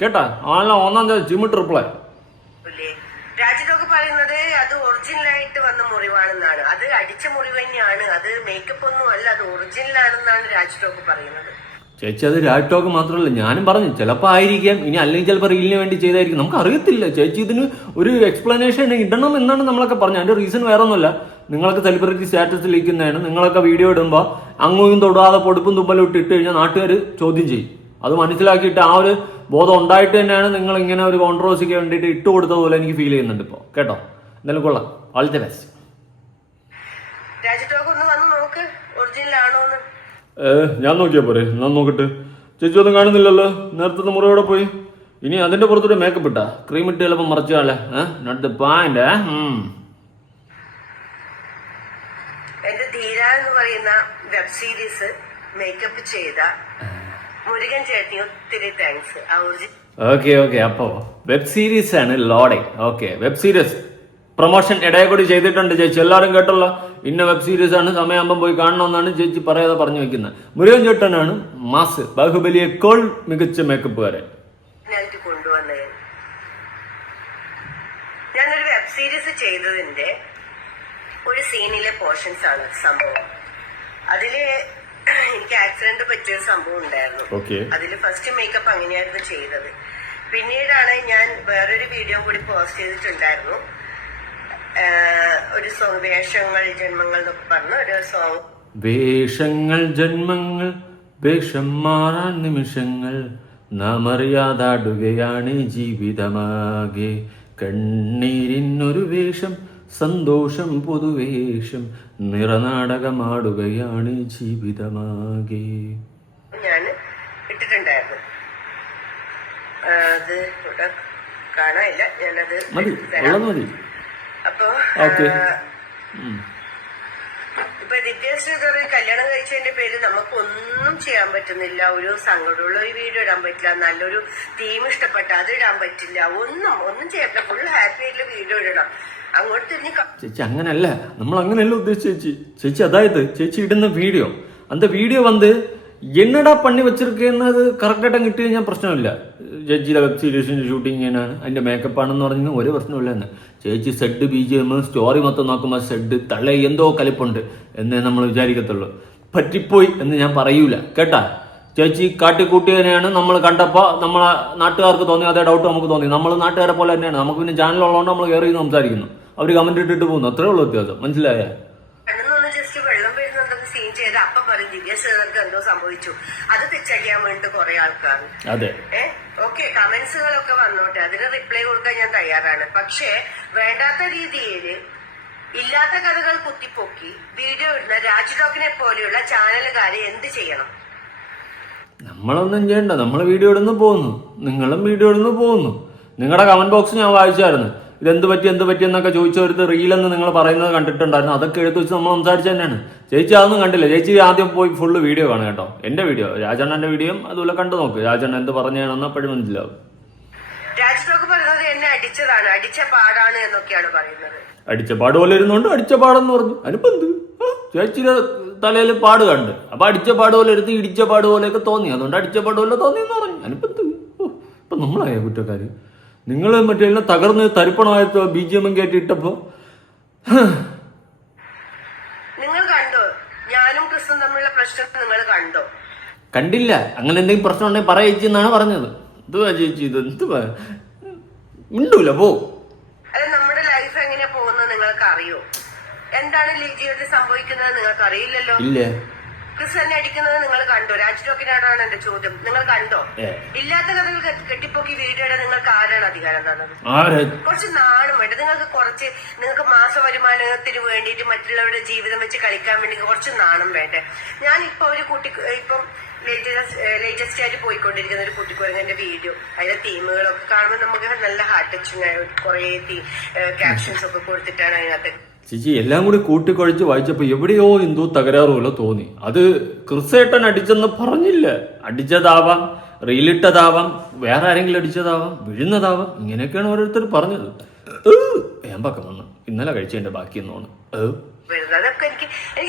കേട്ടാ, ഒന്നാം ജിമിട്ട് റിപ്ലൈ. രാജുടോക്ക് പറയുന്നത് അത് ഒറിജിനൽ ആയിട്ട് വന്ന മുറിവാണെന്നാണ്. അത് അടിച്ച മുറിവ് തന്നെയാണ്, അത് മേക്കപ്പ് ഒന്നും അല്ല, അത് ഒറിജിനൽ ആണെന്നാണ് രാജുടോക്ക് പറയുന്നത്. ചേച്ചി, അത് രാജ് ടോക്ക് മാത്രമല്ല, ഞാനും പറഞ്ഞു ചിലപ്പോൾ ആയിരിക്കാം, ഇനി അല്ലെങ്കിൽ ചിലപ്പോൾ റീലിന് വേണ്ടി ചെയ്തായിരിക്കും, നമുക്ക് അറിയത്തില്ല. ചേച്ചി ഇതിന് ഒരു എക്സ്പ്ലനേഷൻ ഇടണം എന്നാണ് നമ്മളൊക്കെ പറഞ്ഞത്. അതിന്റെ റീസൺ വേറെ ഒന്നുമല്ല. നിങ്ങളൊക്കെ സെലിബ്രിറ്റി സ്റ്റാറ്റസിൽ ഇരിക്കുന്നതാണ്. നിങ്ങളൊക്കെ വീഡിയോ ഇടുമ്പോൾ അങ്ങും തൊടാതെ പൊടുപ്പും തുമ്പലും ഇട്ട് കഴിഞ്ഞാൽ നാട്ടുകാർ ചോദ്യം ചെയ്യും. അത് മനസ്സിലാക്കിയിട്ട് ആ ഒരു ബോധം ഉണ്ടായിട്ട് തന്നെയാണ് നിങ്ങൾ ഇങ്ങനെ ഒരു കോൺട്രവേഴ്സിക്ക് വേണ്ടിയിട്ട് ഇട്ട് കൊടുത്തതുപോലെ എനിക്ക് ഫീൽ ചെയ്യുന്നുണ്ട് ഇപ്പോൾ. കേട്ടോ, എന്തായാലും കൊള്ളാം. All the best. ഞാൻ നോക്കിയാ പോരെ? ഞാൻ നോക്കട്ടെ. ചേച്ചി ഒന്നും കാണുന്നില്ലല്ലോ. നേരത്തെ മുറിയോടെ പോയി. ഇനി അതിന്റെ പുറത്തൂടെ മേക്കപ്പ് ഇട്ടാ ക്രീം ഇട്ട് ചിലപ്പോൾ മറച്ചാലേ. Not the point. എന്റെ ധീര എന്ന് പറയുന്ന വെബ് സീരീസ് മേക്കപ്പ് ചെയ്ത മുരുകൻ ചേട്ടനി ഒത്തിരി താങ്ക്സ്. ഓക്കെ. അപ്പോ വെബ് സീരീസ് ആണ് loading. Okay, web series promotion ഇടയെ കൂടി ചെയ്തിട്ടുണ്ട് ചേച്ചി. എല്ലാവരും കേട്ടല്ലോ. ഇന്ന വെബ് സീരീസ് ആണ്, സമയമാകുമ്പോൾ പോയി കാണണമെന്നാണ് ചേച്ചി പറയാതെ പറഞ്ഞു വെക്കുന്നത്. മുരുകൻ ചേട്ടനാണ് മാസ്, ബാഹുബലിയേക്കാൾ മികച്ച മേക്കപ്പുകാരൻ. കൊണ്ടുവന്നത് ഞാനൊരു വെബ് സീരീസ് ചെയ്തതിന്റെ ഒരു സീനിലെ പോർഷൻസ് ആണ് സംഭവം. അതില് എനിക്ക് ആക്സിഡന്റ് പറ്റിയൊരു സംഭവം ഉണ്ടായിരുന്നു. അതില് ഫസ്റ്റ് മേക്കപ്പ് അങ്ങനെയായിരുന്നു ചെയ്തത്. പിന്നീടാണ് ഞാൻ വേറൊരു വീഡിയോ കൂടി പോസ്റ്റ് ചെയ്തിട്ടുണ്ടായിരുന്നു. ഒരു സോങ് വേഷങ്ങൾ ജന്മങ്ങൾ എന്നൊക്കെ പറഞ്ഞ ഒരു സോങ്. വേഷങ്ങൾ ജന്മങ്ങൾ വേഷം മാറാൻ നിമിഷങ്ങൾ നാം അറിയാതാടുകയാണ് ജീവിതമാകെ. കണ്ണീരിനൊരു വേഷം സന്തോഷം പുതുവേഷം നിറനാടകമാടുകയാണ് ജീവിതമാകെ. ഞാൻ ഇട്ടിട്ടുണ്ടായിരുന്നു. അത് ഇവിടെ കാണാനില്ല. ഞാനത് മതി. അപ്പൊ ഇപ്പൊ ദിവ്യശ്രീധർ കല്യാണം കഴിച്ചതിന്റെ പേര് നമുക്കൊന്നും ചെയ്യാൻ പറ്റുന്നില്ല. ഒരു സങ്കടമുള്ള ഒരു വീഡിയോ ഇടാൻ പറ്റില്ല, നല്ലൊരു തീം ഇഷ്ടപ്പെട്ട അത് ഇടാൻ പറ്റില്ല, ഒന്നും ചെയ്യാൻ പറ്റില്ല. ഫുൾ ഹാപ്പി ആയിട്ടുള്ള വീഡിയോ ഇടണം. അങ്ങോട്ട് തിരിഞ്ഞ് ചേച്ചി അങ്ങനല്ല, നമ്മൾ അങ്ങനെയല്ല ഉദ്ദേശിച്ചു ചേച്ചി. അതായത് ചേച്ചി ഇടുന്ന വീഡിയോ அந்த வீடியோ എന്നടാ പണി വെച്ചിരിക്കുന്നത് കറക്റ്റായിട്ട് കിട്ടി കഴിഞ്ഞാൽ പ്രശ്നമില്ല. ചേച്ചിയുടെ വെബ് സീരീസിന്റെ ഷൂട്ടിങ് ചെയ്യാനാണ്, അതിന്റെ മേക്കപ്പ് ആണെന്ന് പറഞ്ഞാൽ ഒരു പ്രശ്നമില്ല എന്ന്. ചേച്ചി സെഡ് BGM സ്റ്റോറി മൊത്തം നോക്കുമ്പോൾ സെഡ് തള്ളേ എന്തോ കലിപ്പുണ്ട് എന്നേ നമ്മൾ വിചാരിക്കത്തുള്ളൂ. പറ്റിപ്പോയി എന്ന് ഞാൻ പറയൂല കേട്ടാ. ചേച്ചി കാട്ടിക്കൂട്ടിയതിനെയാണ് നമ്മൾ കണ്ടപ്പോൾ നമ്മളെ നാട്ടുകാർക്ക് തോന്നി, അതേ ഡൗട്ട് നമുക്ക് തോന്നി. നമ്മൾ നാട്ടുകാരെ പോലെ തന്നെയാണ്, നമുക്ക് പിന്നെ ചാനലുള്ളതുകൊണ്ട് നമ്മൾ കയറി സംസാരിക്കുന്നു, അവർ കമന്റ് ഇട്ടിട്ട് പോകുന്നു, അത്രേ ഉള്ളൂ വ്യത്യാസം. മനസ്സിലായ? ദിവ്യശ്രീധർക്ക് എന്തോ സംഭവിച്ചു, അത് തെച്ചടിയാൻ വേണ്ടി കുറെ ആൾക്കാർ. അതെ, ഓക്കെ, കമന്റ്സുകളൊക്കെ വന്നോട്ടെ, അതിന് റിപ്ലൈ കൊടുക്കാൻ ഞാൻ തയ്യാറാണ്. പക്ഷേ വേണ്ടാത്ത രീതിയിൽ ഇല്ലാത്ത കഥകൾ കുത്തിപ്പൊക്കി വീഡിയോ ഇടുന്ന രാജ് ടോക്കിനെ പോലെയുള്ള ചാനലുകാരെ എന്ത് ചെയ്യണം? നമ്മളൊന്നും ചെയ്യണ്ട, നമ്മൾ വീഡിയോ ഇടുന്നു പോകുന്നു, നിങ്ങളും വീഡിയോ ഇടുന്നു പോകുന്നു. നിങ്ങളുടെ കമന്റ് ബോക്സ് ഞാൻ വായിച്ചായിരുന്നു. ഇതെന്ത് പറ്റി എന്നൊക്കെ ചോദിച്ചവരുത്ത് റീലെന്ന് നിങ്ങൾ പറയുന്നത് കണ്ടിട്ടുണ്ടായിരുന്നു. അതൊക്കെ എടുത്ത് വെച്ച് നമ്മൾ സംസാരിച്ചു തന്നെയാണ്. ചേച്ചി അതൊന്നും കണ്ടില്ല. ചേച്ചി ആദ്യം പോയി ഫുള്ള് വീഡിയോ കാണും കേട്ടോ. എന്റെ വീഡിയോ, രാജണ്ണന്റെ വീഡിയോയും അതുപോലെ കണ്ടു നോക്ക്. രാജണ്ണ എന്ത് പറഞ്ഞാണെന്ന് അപ്പോഴും മനസ്സിലാവും. രാജ്ടോക്ക് പറയുന്നത് എന്നെ അടിച്ചതാണ്, അടിച്ച പാടാണ് എന്നൊക്കെയാണ് പറയുന്നത്. അടിച്ച പാട് പോലെ ഇരുന്നോണ്ട് അടിച്ച പാടെന്ന് പറഞ്ഞു. അതിനിപ്പോ എന്ത്? ചേച്ചിയുടെ തലയിൽ പാട് കണ്ട്, അപ്പൊ അടിച്ച പാട് പോലെ എടുത്ത് ഇടിച്ച പാട് പോലെയൊക്കെ തോന്നി, അതുകൊണ്ട് അടിച്ച പാട് പോലെ തോന്നി എന്ന് പറഞ്ഞു. അതിനിപ്പോ എന്ത്? ഇപ്പൊ നമ്മളായ കുറ്റക്കാര്. നിങ്ങൾ മറ്റേ എല്ലാം തകർന്ന് തരിപ്പണമായ BGM കയറ്റിയിട്ടപ്പോ നിങ്ങൾ കണ്ടോ? ഞാനും ക്രിസ്തും തമ്മിലുള്ള പ്രശ്നം നിങ്ങൾ കണ്ടോ? കണ്ടില്ല. അങ്ങനെ എന്തെങ്കിലും പ്രശ്നം ഉണ്ടെങ്കിൽ പറയിച്ചു എന്നാണ് പറഞ്ഞത്. എന്തുവാ ചേച്ചി ഇത്? എന്തുവാ മിണ്ടൂല പോ. അല്ല, നമ്മുടെ ലൈഫ് എങ്ങനെ പോകുന്നത് നിങ്ങൾക്ക് അറിയോ? എന്താണ് ജീവിതത്തിൽ സംഭവിക്കുന്നത് നിങ്ങൾക്ക് അറിയില്ലല്ലോ. ഇല്ല. ക്രിസ് എന്നെ അടിക്കുന്നത് നിങ്ങൾ കണ്ടോ? രാജ് ടോക്കിനാണ് എന്റെ ചോദ്യം. നിങ്ങൾ കണ്ടോ? ഇല്ലാത്ത കഥകൾ കെട്ടിപ്പൊക്കി വീഡിയോ ഇടാൻ നിങ്ങൾക്ക് ആരാണ് അധികാരം തന്നത്? കുറച്ച് നാളും വേണ്ട നിങ്ങൾക്ക് മാസ വരുമാനത്തിന് വേണ്ടിയിട്ട് മറ്റുള്ളവരുടെ ജീവിതം വെച്ച് കളിക്കാൻ വേണ്ടി കുറച്ച് നാണം വേണ്ടേ? ഞാൻ ഇപ്പൊ ഒരു ഇപ്പം ലേറ്റസ്റ്റ് ആയിട്ട് പോയിക്കൊണ്ടിരിക്കുന്ന ഒരു കുട്ടിക്കുരങ്ങന്റെ വീഡിയോ, അതിലെ തീമുകളൊക്കെ കാണുമ്പോൾ നമുക്ക് നല്ല ഹാർട്ട് ടച്ചിങ് ആയ കുറെ ക്യാപ്ഷൻസ് ഒക്കെ കൊടുത്തിട്ടാണ് അതിനകത്ത്. ചേച്ചി എല്ലാം കൂടി കൂട്ടിക്കൊഴിച്ച് വായിച്ചപ്പോ എവിടെയോ എന്തോ തകരാറുപോലെ തോന്നി. അത് ക്രിസേട്ടൻ അടിച്ചെന്ന് പറഞ്ഞില്ല. അടിച്ചതാവാം, റീലിട്ടതാവാം, വേറെ ആരെങ്കിലും അടിച്ചതാവാം, വീഴുന്നതാവാം, ഇങ്ങനെയൊക്കെയാണ് ഓരോരുത്തർ പറഞ്ഞത്. ഏമ്പക്കം വന്നു ഇന്നലെ കഴിച്ചതിന്റെ ബാക്കിയെന്നോണ്. അതൊക്കെ എനിക്ക്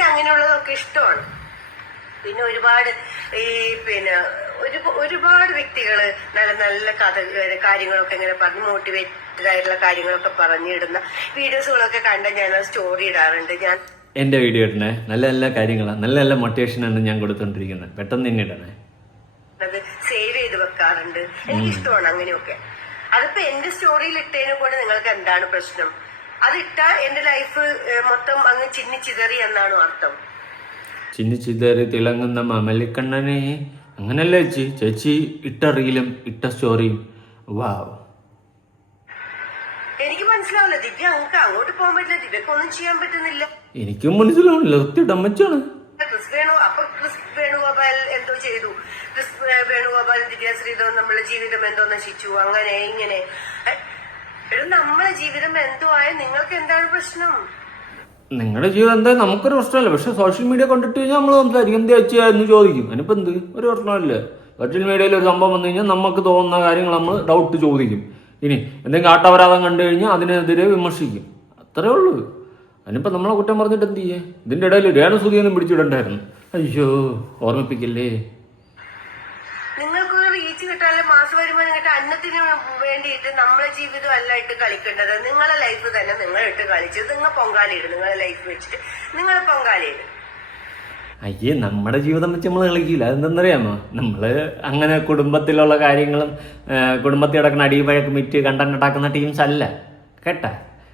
അങ്ങനെയുള്ളതൊക്കെ ഇഷ്ടമാണ്. പിന്നെ ഒരുപാട് വ്യക്തികള് നല്ല നല്ല കാര്യങ്ങളൊക്കെ ഇങ്ങനെ പറഞ്ഞ് മോട്ടിവേറ്റഡ് ആയിട്ടുള്ള കാര്യങ്ങളൊക്കെ പറഞ്ഞിടുന്ന വീഡിയോസുകളൊക്കെ കണ്ട ഞാൻ സ്റ്റോറി ഇടാറുണ്ട്. ഞാൻ എന്റെ വീഡിയോ ഇടണേ, നല്ല നല്ല കാര്യങ്ങളാണ്, നല്ല നല്ല മോട്ടിവേഷനാണ് ഞാൻ കൊടുത്തോണ്ടിരിക്കുന്നത്. പെട്ടെന്ന് തന്നെ ഇടണേ. അത് സേവ് ചെയ്ത് വെക്കാറുണ്ട്. എനിക്കിഷ്ടമാണ് അങ്ങനെയൊക്കെ. അതിപ്പോ എന്റെ സ്റ്റോറിയിൽ ഇട്ടതിനെ കൊണ്ട് നിങ്ങൾക്ക് എന്താണ് പ്രശ്നം? അതിട്ടാ എന്റെ ലൈഫ് മൊത്തം അങ്ങ് ചിന്നിച്ചിതറി എന്നാണോ അർത്ഥം? ചിന്നിച്ചിതറി തിളങ്ങുന്ന മമലിക്കണ്ണനെ, അങ്ങനല്ലേ ചേച്ചി? ചേച്ചി ഇട്ട റീലും ഇട്ട സ്റ്റോറിയും വാവ്. എനിക്ക് മനസ്സിലാവില്ല ദിവ്യ, അങ്ങോട്ട് പോകാൻ പറ്റില്ല, ദിവ്യക്ക് ഒന്നും ചെയ്യാൻ പറ്റുന്നില്ല. എനിക്കും മനസ്സിലാവില്ല, ഒത്തിരി അമ്മച്ചാണ്. ക്രിസ് വേണുഗോപാൽ എന്തോ ചെയ്തു, ക്രിസ് വേണുഗോപാൽ ദിവ്യശ്രീധർ നമ്മളെ ജീവിതം എന്തോ നശിച്ചു, അങ്ങനെ ഇങ്ങനെ. നമ്മളെ ജീവിതം എന്തോ ആയ നിങ്ങൾക്ക് എന്താണ് പ്രശ്നം? നിങ്ങളുടെ ജീവിതം എന്താ നമുക്കൊരു പ്രശ്നമല്ല. പക്ഷെ സോഷ്യൽ മീഡിയ കണ്ടിട്ട് കഴിഞ്ഞാൽ നമ്മൾ സംസാരിക്കും, എന്ത് വെച്ചാന്ന് ചോദിക്കും. അതിനിപ്പോൾ എന്ത് ഒരു പ്രശ്നമല്ലേ? സോഷ്യൽ മീഡിയയിൽ ഒരു സംഭവം വന്നു കഴിഞ്ഞാൽ നമുക്ക് തോന്നുന്ന കാര്യങ്ങൾ നമ്മൾ ഡൗട്ട് ചോദിക്കും. ഇനി എന്തെങ്കിലും ആട്ടപരാധം കണ്ടു കഴിഞ്ഞാൽ അതിനെതിരെ വിമർശിക്കും, അത്രേ ഉള്ളൂ. അതിനിപ്പോൾ നമ്മളെ കുറ്റം പറഞ്ഞിട്ട് എന്ത് ചെയ്യേ? ഇതിന്റെ ഇടയിൽ രേണുസുതിയൊന്നും പിടിച്ചിടണ്ടായിരുന്നു. അയ്യോ, ഓർമ്മിപ്പിക്കല്ലേ. നിങ്ങൾക്ക് റീച്ച് കിട്ടാതെ മാസ വരുമാനം കിട്ടാൻ അന്നത്തിന് വേണ്ടിയിട്ട് നമ്മളെ ജീവിതം അല്ല ഇട്ട് കളിക്കേണ്ടത്. നിങ്ങളെ ലൈഫ് തന്നെ നിങ്ങൾ ഇട്ട് കളിച്ച് നിങ്ങൾ പൊങ്കാലയിട്. നിങ്ങളെ ലൈഫ് വെച്ചിട്ട് നിങ്ങൾ പൊങ്കാലയിട്. അയ്യേ, നമ്മുടെ ജീവിതം വെച്ച് നമ്മൾ കളിക്കില്ല. അതെന്തെന്നറിയാമോ? നമ്മള് അങ്ങനെ കുടുംബത്തിലുള്ള കാര്യങ്ങളും കുടുംബത്തിൽ കിടക്കുന്ന അടിപഴക്കം വിറ്റ് കണ്ടന്റ് ഉണ്ടാക്കുന്ന ടീംസ് അല്ല കേട്ടാ.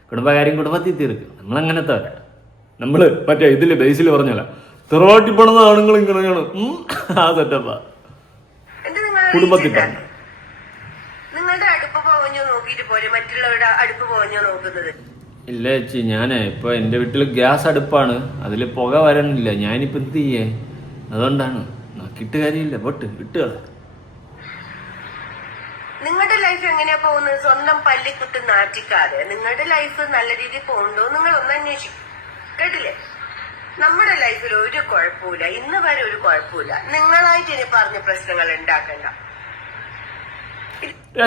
കുടുംബകാര്യം കുടുംബത്തിൽ തീർക്കും. നമ്മളങ്ങനത്തെ വരാം. നമ്മള് മറ്റേ ഇതില് ബേസിൽ പറഞ്ഞല്ല, തെറവാട്ടി പണിത ആണുങ്ങൾ ഇങ്ങനെയാണ്. ആ സെറ്റപ്പാ കുടുംബത്തിൽ പറഞ്ഞു. നിങ്ങളുടെ അടുപ്പ് പോകഞ്ഞോ നോക്കിട്ട് പോരെ മറ്റുള്ളവരുടെ അടുപ്പ് പോകഞ്ഞോ നോക്കുന്നത്? ഇല്ല ചേച്ചി, ഞാനേ ഇപ്പൊ എന്റെ വീട്ടിൽ ഗ്യാസ് അടുപ്പാണ്, അതിൽ പുക വരണില്ല. ഞാനിപ്പോ എന്ത് ചെയ്യേ? അതുകൊണ്ടാണ് നോക്കിയിട്ട് കാര്യമില്ല, പൊട്ട് ഇട്ടുകള. നിങ്ങളുടെ ലൈഫ് എങ്ങനെയാ പോകുന്നത്? സ്വന്തം പല്ലിക്കുട്ടി നാറ്റിക്കാതെ നിങ്ങളുടെ ലൈഫ് നല്ല രീതിയിൽ പോകുന്നുണ്ടോ നിങ്ങൾ ഒന്ന് അന്വേഷിക്കും. കേട്ടില്ലേ? നമ്മുടെ ലൈഫിൽ ഒരു കുഴപ്പമില്ല, ഇന്ന് വരെ ഒരു കുഴപ്പമില്ല. നിങ്ങളായിട്ട് ഇനി പറഞ്ഞ പ്രശ്നങ്ങൾ ഉണ്ടാക്കണ്ട.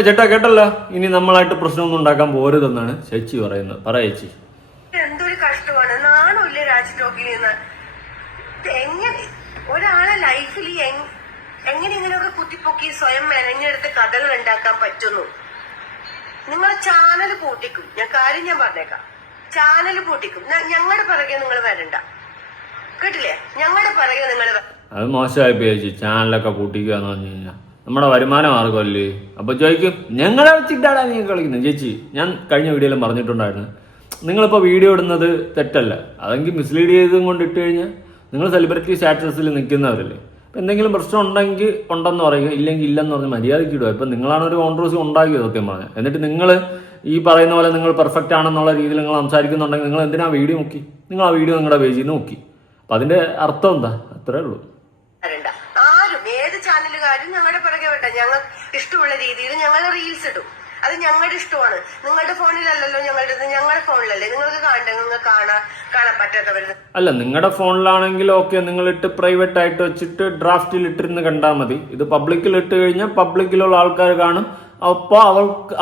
ചേട്ടാ കേട്ടല്ലോ, ഇനി നമ്മളായിട്ട് പ്രശ്നമൊന്നും ഉണ്ടാക്കാൻ പോരുതെന്നാണ് ചേച്ചി പറയുന്നത്. ചേച്ചി എന്തൊരു കഷ്ടമാണ്. നാണമില്ലേ രാജ് ടോക്കിൽ നിന്ന്? എങ്ങനെ ഒരാളെ ലൈഫിൽ എങ്ങനെ ഇങ്ങനെയൊക്കെ കുത്തിപ്പൊക്കി സ്വയം മെനഞ്ഞെടുത്ത് കഥകൾ ഉണ്ടാക്കാൻ പറ്റുന്നു? നിങ്ങളെ ചാനൽ പൂട്ടിക്കും. ഞാൻ പറഞ്ഞേക്കാം, ചാനൽ പൂട്ടിക്കും. ഞങ്ങളുടെ പിറകെ നിങ്ങൾ വരണ്ട, കേട്ടില്ലേ? ഞങ്ങളുടെ പിറകെ നിങ്ങൾ അത് മോശമായി ചേച്ചി, ചാനലൊക്കെ പൂട്ടിക്കുക എന്ന് പറഞ്ഞു കഴിഞ്ഞാൽ നമ്മുടെ വരുമാന മാർഗമല്ലേ. അപ്പൊ ചോദിക്കും ഞങ്ങളെ വെച്ചിട്ടാണ് നീ കളിക്കുന്നത്. ചേച്ചി ഞാൻ കഴിഞ്ഞ വീഡിയോയിലും പറഞ്ഞിട്ടുണ്ടായിരുന്നു, നിങ്ങളിപ്പോൾ വീഡിയോ ഇടുന്നത് തെറ്റല്ല, അതെങ്കിൽ മിസ്ലീഡ് ചെയ്തും കൊണ്ട് ഇട്ട് കഴിഞ്ഞാൽ നിങ്ങൾ സെലിബ്രിറ്റി സ്റ്റാറ്റസിൽ നിൽക്കുന്നവരല്ലേ. അപ്പം എന്തെങ്കിലും പ്രശ്നം ഉണ്ടെങ്കിൽ ഉണ്ടെന്ന് പറയുക, ഇല്ലെങ്കിൽ ഇല്ലെന്ന് പറഞ്ഞ് മര്യാദയ്ക്ക് ഇടുക. ഇപ്പം നിങ്ങളാണ് ഒരു കോൺട്രവേഴ്സി ഉണ്ടാക്കിയത് സത്യം പറഞ്ഞാൽ. എന്നിട്ട് നിങ്ങൾ ഈ പറയുന്ന പോലെ നിങ്ങൾ പെർഫെക്റ്റ് ആണെന്നുള്ള രീതിയിൽ നിങ്ങൾ സംസാരിക്കുന്നുണ്ടെങ്കിൽ നിങ്ങൾ എന്തിനാ വീഡിയോ നോക്കി? നിങ്ങൾ ആ വീഡിയോ നിങ്ങളുടെ പേജിൽ നിന്ന് നോക്കി. അപ്പം അതിൻ്റെ അർത്ഥം എന്താ? അത്രേ ഉള്ളൂ. ആരും ഏത് ചാനലുകാരും ഞങ്ങളുടെ പിറകെ വേണ്ട. ഞങ്ങൾ ഇഷ്ടമുള്ള രീതിയിൽ ഞങ്ങൾ റീൽസ് ഇടും. അത് ഞങ്ങളുടെ ഇഷ്ടമാണ്. നിങ്ങളുടെ ഫോണിലല്ലല്ലോ ഞങ്ങളുടെ ഫോണിലല്ലേ. നിങ്ങൾക്ക് കാണണ്ടേ? നിങ്ങൾക്ക് കാണാൻ പറ്റാത്തവര് അല്ല, നിങ്ങളുടെ ഫോണിലാണെങ്കിൽ ഓക്കെ, നിങ്ങളിട്ട് പ്രൈവറ്റ് ആയിട്ട് വെച്ചിട്ട് ഡ്രാഫ്റ്റിൽ ഇട്ടിരുന്ന് കണ്ടാൽ മതി. ഇത് പബ്ലിക്കിൽ ഇട്ട് കഴിഞ്ഞാൽ പബ്ലിക്കിലുള്ള ആൾക്കാർ കാണും. അപ്പോൾ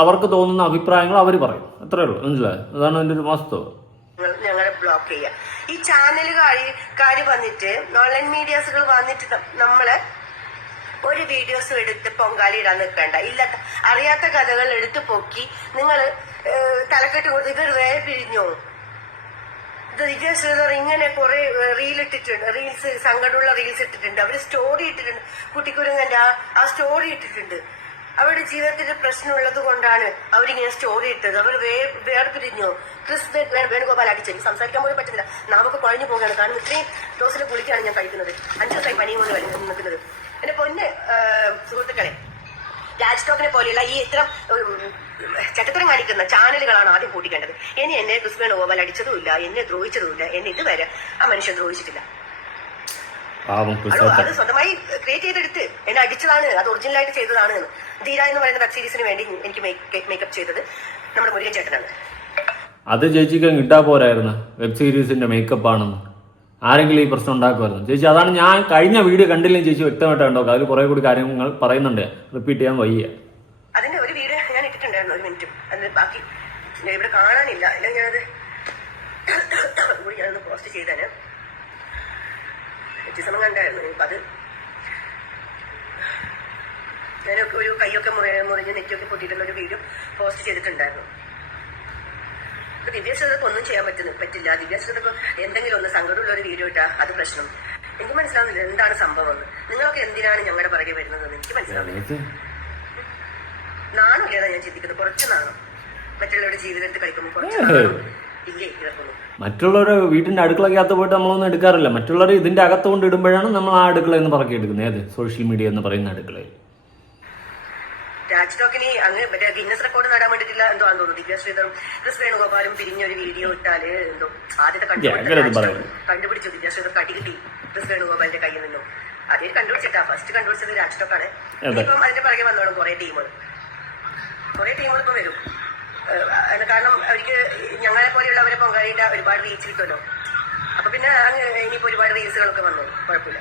അവർക്ക് തോന്നുന്ന അഭിപ്രായങ്ങൾ അവർ പറയും. അത്രേ ഉള്ളൂ, മനസ്സിലായോ? അതാണ് അതിന്റെ ഒരു വാസ്തവം. ഞങ്ങളെ ബ്ലോക്ക് ചെയ്യുക. ഈ ചാനലുകാര് വന്നിട്ട് ഓൺലൈൻ മീഡിയാസുകൾ വന്നിട്ട് നമ്മളെ ഒരു വീഡിയോസും എടുത്ത് പൊങ്കാലിടാൻ നിൽക്കണ്ട. ഇല്ലാത്ത അറിയാത്ത കഥകൾ എടുത്തു പൊക്കി നിങ്ങൾ തലക്കെട്ട് കൊടുത്ത് ഇതൊരു വേറെ പിരിഞ്ഞോ, ഇത് വിജയ ശ്രീധർ ഇങ്ങനെ കുറെ റീൽസ് സങ്കടമുള്ള റീൽസ് ഇട്ടിട്ടുണ്ട്. അവര് സ്റ്റോറി ഇട്ടിട്ടുണ്ട്. കുട്ടിക്കുരങ്ങന്റെ ആ സ്റ്റോറി ഇട്ടിട്ടുണ്ട്. അവരുടെ ജീവിതത്തിൽ പ്രശ്നമുള്ളത് കൊണ്ടാണ് അവരിങ്ങനെ സ്റ്റോറി ഇട്ടത്. അവർ വേർപിരിഞ്ഞോ? ക്രിസ് വേണുഗോപാൽ അടിച്ചു സംസാരിക്കാൻ പോലും പറ്റുന്നില്ല. നാമൊക്കെ കുഴഞ്ഞു പോകുകയാണ്. കാരണം ഇത്രയും ഡോസിലെ ഗുളിക്കാണ് ഞാൻ കഴിക്കുന്നത്. 5 ദിവസമായി പനിയും കൊണ്ട് നിൽക്കുന്നത്. എന്റെ പൊന്ന് സുഹൃത്തുക്കളെ, രാജ് ടോക്കിനെ പോലെയുള്ള ഈ ഇത്തരം ചട്ടത്തരം കാണിക്കുന്ന ചാനലുകളാണ് ആദ്യം പൂട്ടിക്കേണ്ടത്. എന്നെ ക്രിസ് വേണുഗോപാൽ അടിച്ചതുമില്ല, എന്നെ ദ്രോഹിച്ചതുമില്ല. എന്നെ ഇതുവരെ ആ മനുഷ്യൻ ദ്രോഹിച്ചിട്ടില്ല. അത് സ്വന്തമായി ക്രിയേറ്റ് ചെയ്തെടുത്ത് എന്നെ അടിച്ചതാണ്, അത് ഒറിജിനലായിട്ട് ചെയ്തതാണ്. ധീര എന്ന് പറയുന്ന വെബ് സീരീസിന് വേണ്ടി എനിക്ക് മേക്കപ്പ് ചെയ്തത് നമ്മുടെ മുരുകൻ ചേട്ടനാണ്. അത് ചേച്ചിക്ക് കിട്ടാ പോരായിരുന്നു വെബ് സീരീസിന്റെ മേക്കപ്പ് ആണെന്ന്. ആരെങ്കിലും ഈ പ്രശ്നം ഉണ്ടാക്കുമായിരുന്നു ചേച്ചി. അതാണ് ഞാൻ കഴിഞ്ഞ വീഡിയോ കണ്ടില്ലെങ്കിൽ ചേച്ചി വ്യക്തമായിട്ട് കണ്ടോ, അതിൽ കുറെ കൂടി കാര്യങ്ങൾ പറയുന്നുണ്ട്, റിപ്പീറ്റ് ചെയ്യാൻ വയ്യ. അതിന്റെ ഒരു വീഡിയോ ഞാൻ ഇട്ടിട്ടുണ്ടായിരുന്നു, 1 മിനിറ്റും. അതിന് ബാക്കി ഇവിടെ കാണാനില്ല. അല്ലെങ്കിൽ ഞാനത് കൂടി ഞാനൊന്ന് പോസ്റ്റ് ചെയ്തേനെ. സമയം കണ്ടായിരുന്നു. അത് ഞാൻ ഒരു കൈയൊക്കെ മുറിഞ്ഞ് നെറ്റിയൊക്കെ പൊട്ടിയിട്ടുള്ള ഒരു വീഡിയോ പോസ്റ്റ് ചെയ്തിട്ടുണ്ടായിരുന്നു. ദിവ്യശ്രീതക്ക് ഒന്നും ചെയ്യാൻ പറ്റില്ല. ദിവ്യശ്രീതക്ക് എന്തെങ്കിലും ഒന്ന് സങ്കടമുള്ള ഒരു വീഡിയോ ഇട്ടാ അത് പ്രശ്നം. എനിക്ക് മനസ്സിലാവുന്നില്ല എന്താണ് സംഭവം എന്ന്. നിങ്ങളൊക്കെ എന്തിനാണ് ഞങ്ങളുടെ പുറകെ വരുന്നതെന്ന് എനിക്ക് മനസ്സിലാവുന്നില്ല. നാണമില്ലാതെ ഞാൻ ചിന്തിക്കുന്നത്. കുറച്ച് നാണം മറ്റുള്ളവരുടെ ജീവിതത്തിൽ കളിക്കുമ്പോൾ കുറച്ച് ഇല്ലേ ഇവർക്കൊന്നും. മറ്റുള്ളവർ വീട്ടിന്റെ അടുക്കളക്കകത്ത് പോയിട്ട് നമ്മളൊന്നും എടുക്കാറില്ല. മറ്റുള്ളവർ ഇതിന്റെ അകത്ത് കൊണ്ട് ഇടുമ്പോഴാണ് നമ്മൾ ആ അടുക്കള എന്ന് പറക്കി എടുക്കുന്നത്. ഏത് സോഷ്യൽ മീഡിയ എന്ന് പറയുന്ന അടുക്കളയിൽ. രാജ് ടോക്കിന് അങ്ങ് മറ്റേ ഗിന്നസ് റെക്കോർഡ് നേടാൻ വേണ്ടിയിട്ടില്ല എന്തോ ആണെന്ന് തോന്നുന്നു. ദിവ്യ ശ്രീധറും ക്രിസ് വേണുഗോപാലും പിരിഞ്ഞൊരു വീഡിയോ ഇട്ടാല് എന്തോ ആദ്യത്തെ കണ്ടുപിടിച്ചു. ദിവ്യ ശ്രീധർ കടി കിട്ടി ക്രിസ് വേണുഗോപാലിന്റെ കയ്യിൽ നിന്നും. അതേ കണ്ടുപിടിച്ചിട്ടാ ഫസ്റ്റ് കണ്ടുപിടിച്ചത് രാജ് ടോക്കാണ്. ഇപ്പം അതിന്റെ പുറകെ വന്നോളും കുറെ ടീമുകൾ ഇപ്പം വരും. കാരണം അവർക്ക് ഞങ്ങളെ പോലെയുള്ളവരെ പൊങ്കാലിട്ട ഒരുപാട് റീച്ച് കിട്ടുമല്ലോ. അപ്പൊ പിന്നെ ഇനിയിപ്പോ ഒരുപാട് റീൽസുകളൊക്കെ വന്നു, കുഴപ്പമില്ല.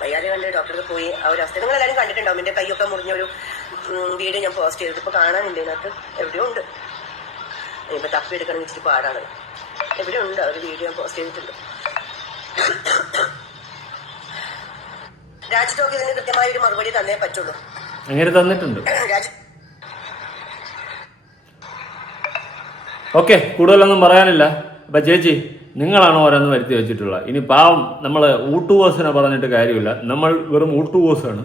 വയ്യാതെ കണ്ട് ഡോക്ടർക്ക് പോയി ആ ഒരു അവസ്ഥ നിങ്ങളെല്ലാവരും കണ്ടിട്ടുണ്ടാവും. എന്റെ കൈയൊക്കെ മുറിഞ്ഞൊരു വീഡിയോ ഞാൻ പോസ്റ്റ് ചെയ്തിട്ട് ഇപ്പൊ കാണാനുണ്ട്. ഇതിനകത്ത് എവിടെയോ ഉണ്ട്. ഇപ്പൊ തപ്പി എടുക്കണം ഇച്ചിരി പാടാണ്. എവിടെയോ ഉണ്ട് ഒരു വീഡിയോ ഞാൻ പോസ്റ്റ് ചെയ്തിട്ടുണ്ട്. രാജ് ടോക്ക് ഇതിന് കൃത്യമായ ഒരു മറുപടി തന്നേ പറ്റുള്ളൂ. അങ്ങനെ തന്നിട്ടുണ്ട്. ഓക്കെ, കൂടുതലൊന്നും പറയാനില്ല. അപ്പൊ ചേച്ചി നിങ്ങളാണ് ഓരോന്ന് വരുത്തി വെച്ചിട്ടുള്ളത്. ഇനി പാവം നമ്മൾ ഊട്ടുവേഴ്സിനെ പറഞ്ഞിട്ട് കാര്യമില്ല. നമ്മൾ വെറും ഊട്ടുവേഴ്സാണ്.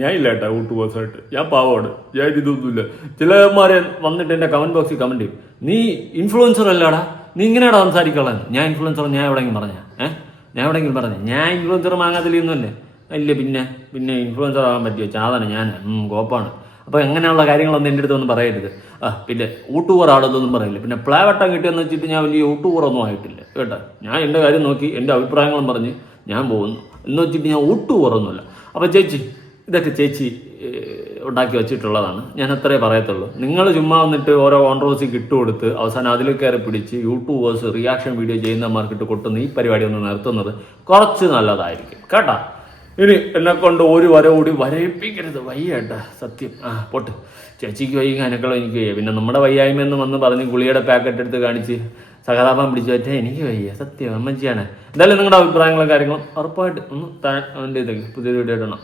ഞാൻ ഇല്ല കേട്ടോ ഊട്ടുവേഴ്സായിട്ട്. ഞാൻ പാവമാണ്. ഞാൻ ഇതൊന്നുമില്ല. ചിലമാരെ വന്നിട്ട് എൻ്റെ കമന്റ് ബോക്സിൽ കമന്റ് ചെയ്യും, നീ ഇൻഫ്ലുവൻസർ അല്ലാടാ, നീ ഇങ്ങനെയാടാ സംസാരിക്കളാൻ. ഞാൻ ഇൻഫ്ലുവൻസർ ഞാൻ എവിടെയെങ്കിലും പറഞ്ഞ ഞാൻ ഇൻഫ്ലുവൻസർ മാങ്ങാതിലൊന്നുമല്ലേ? ഇല്ല. പിന്നെ ഇൻഫ്ലുവൻസർ ആകാൻ പറ്റിയ ചാതാണ് ഞാൻ. കോപ്പാണ്. അപ്പോൾ എങ്ങനെയുള്ള കാര്യങ്ങളൊന്നും എൻ്റെ അടുത്തൊന്നും പറയരുത്. പിന്നെ ഊട്ടുകൂർ ആടൊന്നും പറയില്ല. പിന്നെ പ്ലേവട്ടം കിട്ടിയെന്ന് വെച്ചിട്ട് ഞാൻ വലിയ ഊട്ടുകൂറൊന്നും ആയിട്ടില്ല കേട്ടോ. ഞാൻ എൻ്റെ കാര്യം നോക്കി എൻ്റെ അഭിപ്രായങ്ങളും പറഞ്ഞ് ഞാൻ പോകുന്നു എന്ന് വെച്ചിട്ട് ഞാൻ ഊട്ടുകൂറൊന്നുമില്ല. അപ്പോൾ ചേച്ചി ഇതൊക്കെ ചേച്ചി ഉണ്ടാക്കി വെച്ചിട്ടുള്ളതാണ്. ഞാൻ അത്രേ പറയത്തുള്ളൂ. നിങ്ങൾ ചുമ്മാ വന്നിട്ട് ഓരോ കോൺട്രവേഴ്സിക്ക് ഇട്ടുകൊടുത്ത് അവസാനം അതിൽ കയറി പിടിച്ച് യൂട്യൂബേഴ്സ് റിയാക്ഷൻ വീഡിയോ ചെയ്യുന്നമാർക്കിട്ട് കൊട്ടുന്ന ഈ പരിപാടി ഒന്ന് നിർത്തുന്നത് കുറച്ച് നല്ലതായിരിക്കും കേട്ടാ. ഇനി എന്നെ കൊണ്ട് ഒരു വര കൂടി വരയിപ്പിക്കരുത്, വയ്യേട്ടാ സത്യം. പോട്ട് ചേച്ചിക്ക് വയ്യ, അനക്കളോ എനിക്ക് വയ്യ. പിന്നെ നമ്മുടെ വയ്യായ്മയെന്ന് വന്ന് പറഞ്ഞ് ഗുളിയുടെ പാക്കറ്റ് എടുത്ത് കാണിച്ച് സഹതാപം പിടിച്ചു പറ്റേ എനിക്ക് വയ്യ, സത്യം അമ്മച്ചിയാണ്. എന്തായാലും നിങ്ങളുടെ അഭിപ്രായങ്ങളും കാര്യങ്ങളും ഉറപ്പായിട്ട് ഒന്ന് അതിൻ്റെ ഇതൊക്കെ പുതിയൊരു വീഡിയോ ഇടണം.